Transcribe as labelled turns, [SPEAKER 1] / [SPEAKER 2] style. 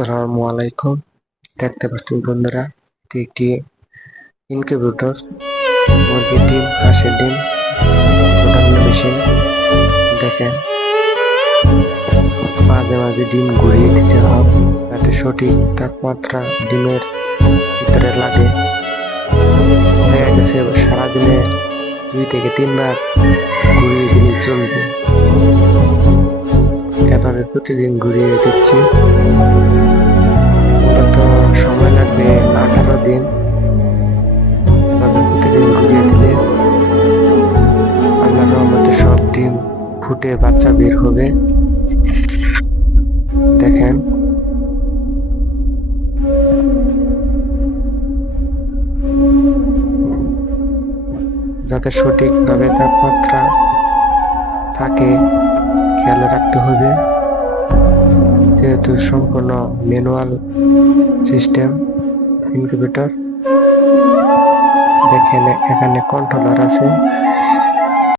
[SPEAKER 1] আসসালামু আলাইকুম। দেখতে পাচ্ছেন বন্ধুরা একটি ইনকিউবেটর মুরগির ডিম, হাঁসের ডিম মেশিন দেখেন, মাঝে মাঝে ডিম ঘুরিয়ে দিতে হয়, যাতে সঠিক তাপমাত্রা ডিমের ভিতরে লাগে। দেখা গেছে সারাদিনে দুই থেকে তিনবার ঘুরিয়ে দিলে চলবে। প্রতিদিন ঘুরিয়ে দিচ্ছি মূলত সময় লাগবে আঠারো দিন। প্রতিদিন ঘুরিয়ে দিলে আল্লাহ রহমতে সব ডিম ফুটে বাচ্চা বের হবে। দেখেন। যাতে সঠিকভাবে তাপমাত্রা থাকে, খেয়াল রাখতে হবে। যেহেতু সম্পূর্ণ ম্যানুয়াল সিস্টেম ইনকিউবেটর দেখেন এখানে কন্ট্রোলার আছে।